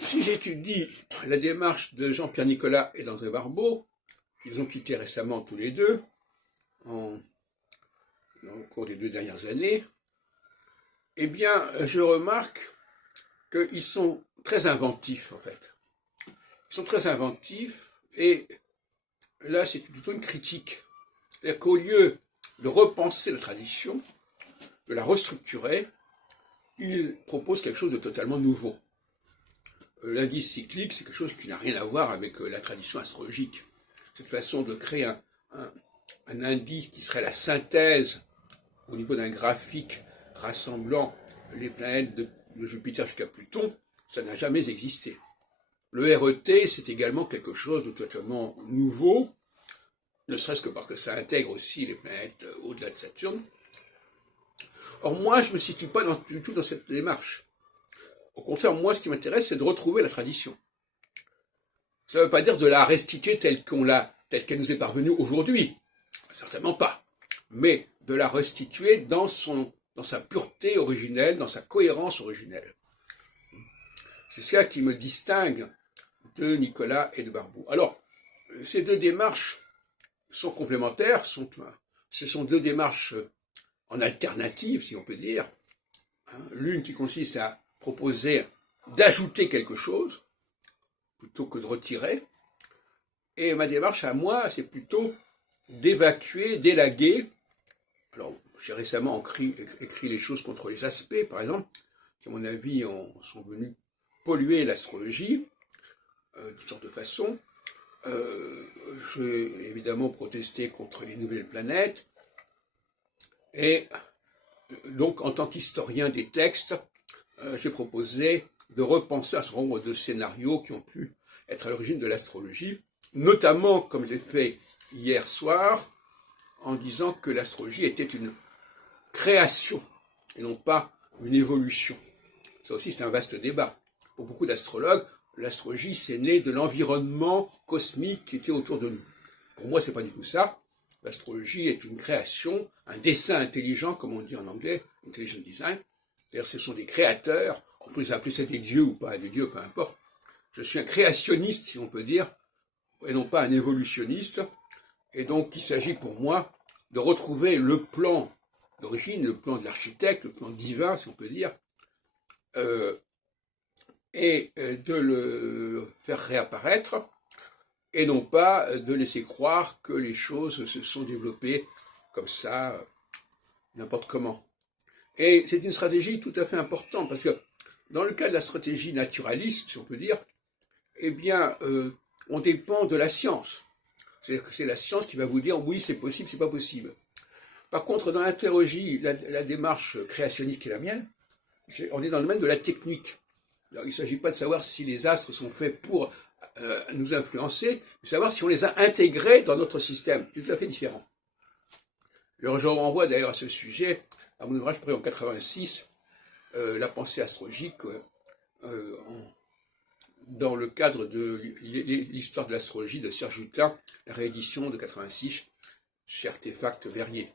Si j'étudie la démarche de Jean-Pierre Nicolas et d'André Barbeau, qu'ils ont quitté récemment tous les deux, au cours des 2 dernières années, eh bien, je remarque qu'ils sont très inventifs, en fait. Ils sont très inventifs, et là, c'est plutôt une critique. C'est-à-dire qu'au lieu de repenser la tradition, de la restructurer, ils proposent quelque chose de totalement nouveau. L'indice cyclique, c'est quelque chose qui n'a rien à voir avec la tradition astrologique. Cette façon de créer un indice qui serait la synthèse au niveau d'un graphique rassemblant les planètes de Jupiter jusqu'à Pluton, ça n'a jamais existé. Le RET, c'est également quelque chose de totalement nouveau, ne serait-ce que parce que ça intègre aussi les planètes au-delà de Saturne. Or moi, je ne me situe pas du tout dans cette démarche. Au contraire, moi, ce qui m'intéresse, c'est de retrouver la tradition. Ça ne veut pas dire de la restituer telle qu'elle nous est parvenue aujourd'hui. Certainement pas. Mais de la restituer dans sa pureté originelle, dans sa cohérence originelle. C'est cela qui me distingue de Nicolas et de Barbeau. Alors, ces deux démarches sont complémentaires, ce sont deux démarches en alternative, si on peut dire. L'une qui consiste à proposer d'ajouter quelque chose, plutôt que de retirer. Et ma démarche à moi, c'est plutôt d'évacuer, d'élaguer. Alors, j'ai récemment écrit les choses contre les aspects, par exemple, qui, à mon avis, sont venus polluer l'astrologie, de toutes sortes de façons. J'ai évidemment protesté contre les nouvelles planètes. Et donc, en tant qu'historien des textes, j'ai proposé de repenser un certain nombre de scénarios qui ont pu être à l'origine de l'astrologie, notamment, comme j'ai fait hier soir, en disant que l'astrologie était une création et non pas une évolution. Ça aussi, c'est un vaste débat. Pour beaucoup d'astrologues, l'astrologie, c'est né de l'environnement cosmique qui était autour de nous. Pour moi, c'est pas du tout ça. L'astrologie est une création, un dessin intelligent, comme on dit en anglais, intelligent design. D'ailleurs, ce sont des créateurs. On peut les appeler ça des dieux ou pas des dieux, peu importe. Je suis un créationniste, si on peut dire, et non pas un évolutionniste. Et donc, il s'agit pour moi de retrouver le plan d'origine, le plan de l'architecte, le plan divin, si on peut dire, et de le faire réapparaître, et non pas de laisser croire que les choses se sont développées comme ça, n'importe comment. Et c'est une stratégie tout à fait importante, parce que dans le cas de la stratégie naturaliste, si on peut dire, eh bien, on dépend de la science. C'est-à-dire que c'est la science qui va vous dire oui, c'est possible, c'est pas possible. Par contre, dans l'interrogie, la démarche créationniste qui est la mienne, on est dans le domaine de la technique. Alors, il ne s'agit pas de savoir si les astres sont faits pour nous influencer, mais savoir si on les a intégrés dans notre système. C'est tout à fait différent. Je renvoie d'ailleurs à ce sujet à mon ouvrage paru en 86, La pensée astrologique, dans le cadre de l'histoire de l'astrologie de Serge Hutin, la réédition de 86 chez Artefact Verrier.